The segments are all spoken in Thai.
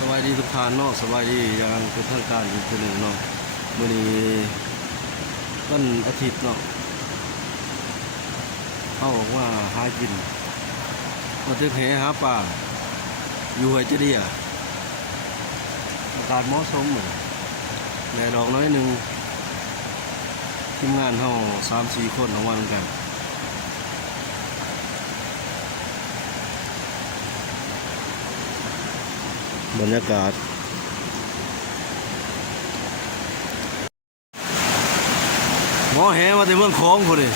สวัสดีทุกท่านเนาะสวัสดีอย่างเป็นทางการอีกทีหนึ่งเนาะมื้อนี้วันอาทิตย์เนาะเขาบอกว่าหากินมาตึกแหหาปลาอยู่ห้วยเจดีย์อากาศเหมาะสมเหมือนแดดออกน้อยหนึ่งทีมงานเขา3-4 คนทั้งวันกันบรรยากาศหมอแหมาแต่เมืองโค้งพอดี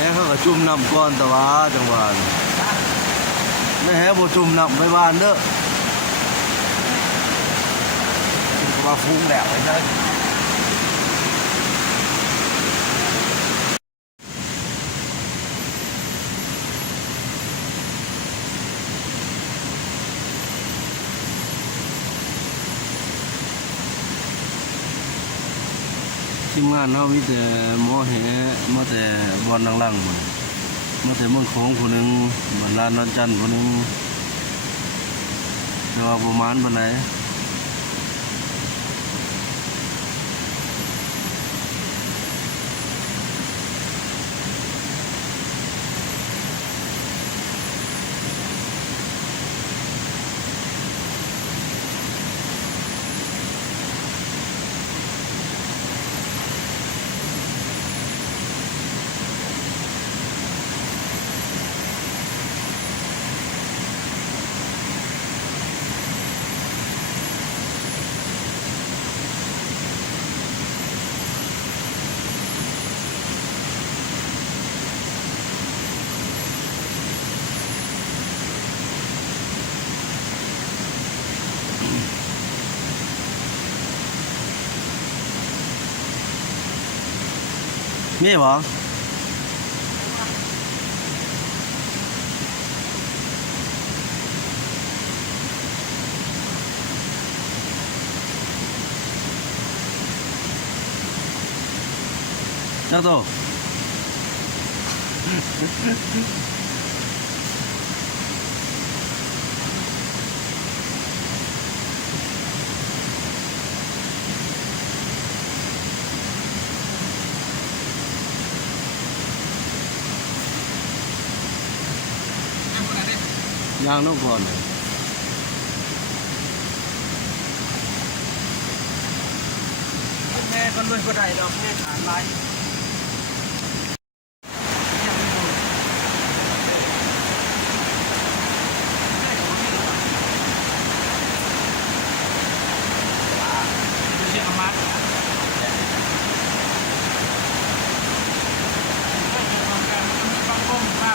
แหเขาก็จุ่มน้ำก้อนแต่ว่าจังหวะไม่แหบ่จุ่มน้ำไปบ้านเด้อว่าฟุ้งแล้วไอ้เด้อทีมงานเขามีแต่หมอแหมาแต่บอลลังๆหมดมาแต่เมืองโค้งคนหนึ่งบ้านลานนอนจันทร์คนหนึ่งแต่ว่าประมาณปานไหนมีบ่จักโตย่างน้องก่อนแม่คนรวยก็ได้ดอกแม่ฐานไรเชื่อมัดฟังก้มข้า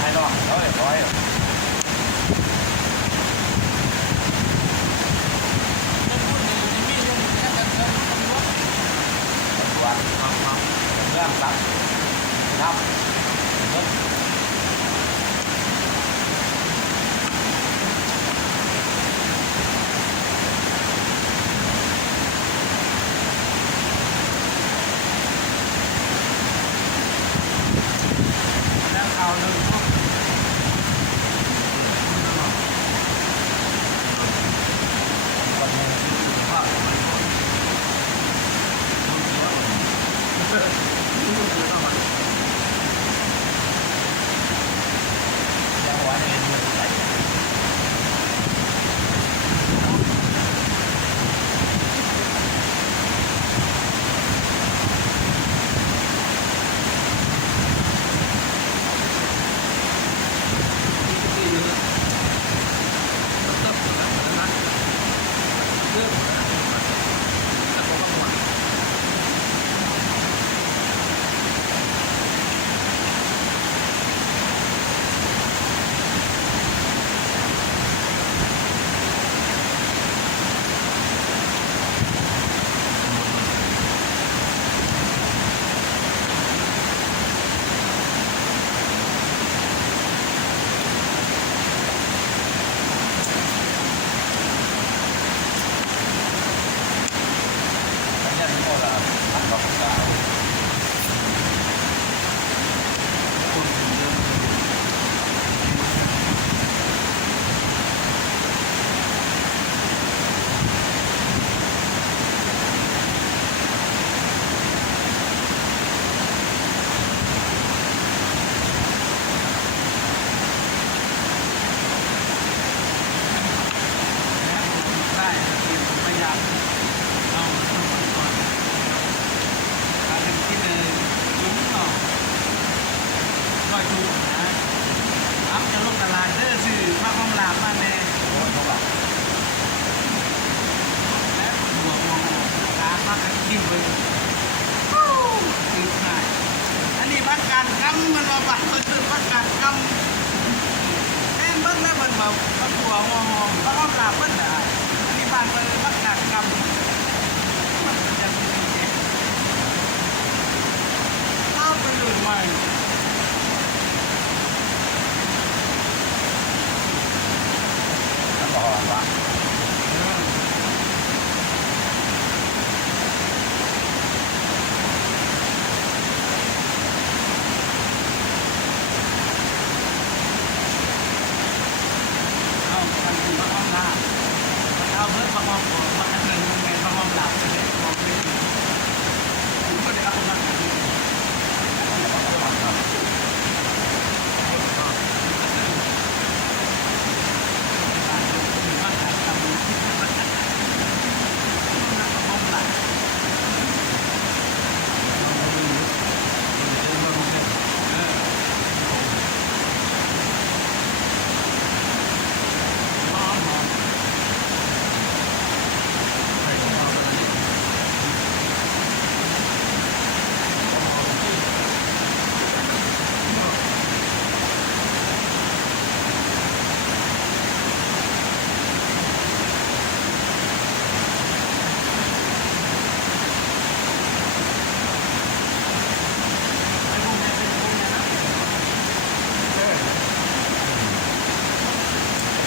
ให้น้องเขาเลยร้อย ตัวเรื่องตัดครับแล้วเอาหนึ่งคนหนึ่งว่ายังว่าจะเป็นเรื่องอะไรไม่ใช่ทั้งหมดอ่ะทั้งหมดก็ได้ทีมพยายามเอาก่อนการเป็นที่เลยลุ้นต่อก้อยถูกนะอัพจะลงตลาดเด้อซื้อมาคำลาบมาแน่ โอ้ยเขาบอก และหัวมองขาพักทิ้งไปทิ้งง่ายอันนี้พักการกำมันมาบัดมันคือพักการกำแม่นเบิ้งแล้วมันแบบพักหัวมองพักคำลาบเบิ้งได้อันนี้บ้านมันพักการกำมันจะมีเจ็บเอาไปเลยใหม่ เขาบอกว่าเอาพันธุ์พักคำลาบเอาเบิ้งพักคำหัวพักอันหนึ่งมันเป็นพักคำลาบเลยบอกเลยผมก็ได้เอามาขาย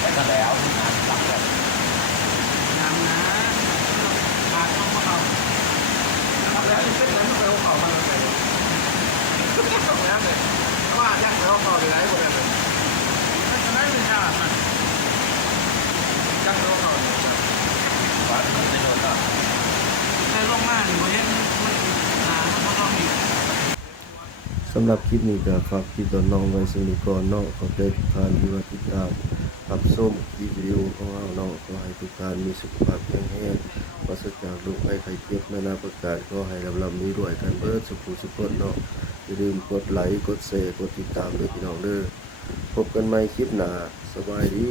ไปกันแล้วงานหลังแบบ น้ำนะขาดต้องเอา ทำแล้วเป็นแล้วมันไปเอาเข่ามาแล้วไงทำแล้วเลยเพราะว่าย่างไปเอาเข่าในไหนหมดเลย ถ้าจะได้เป็นชาติมัน ย่างไปเอาเข่าเนี่ย ว่ามันจะโดนก็ แต่ลงมาหนึ่งเห็นมันหนามันก็มี สำหรับคลิปนี้ก็ฝากพี่ต้นน้องไว้ซึ่งนี้ก่อนเนาะขอได้ทุกท่านที่ว่าติดตามรับชมคลิปวิดีโอของเราเนาะขอให้ทุกท่านมีสุขภาพแข็งแรงปราศจากโรคภัยไข้เจ็บนานาประการก็ให้ลำนี้ด้วยกันเบิดสุขสุขคนเนาะอย่าลืมกดไลค์กดแชร์กดติดตามด้วยพี่น้องเด้อ พบกันใหม่คลิปหน้าสบายดี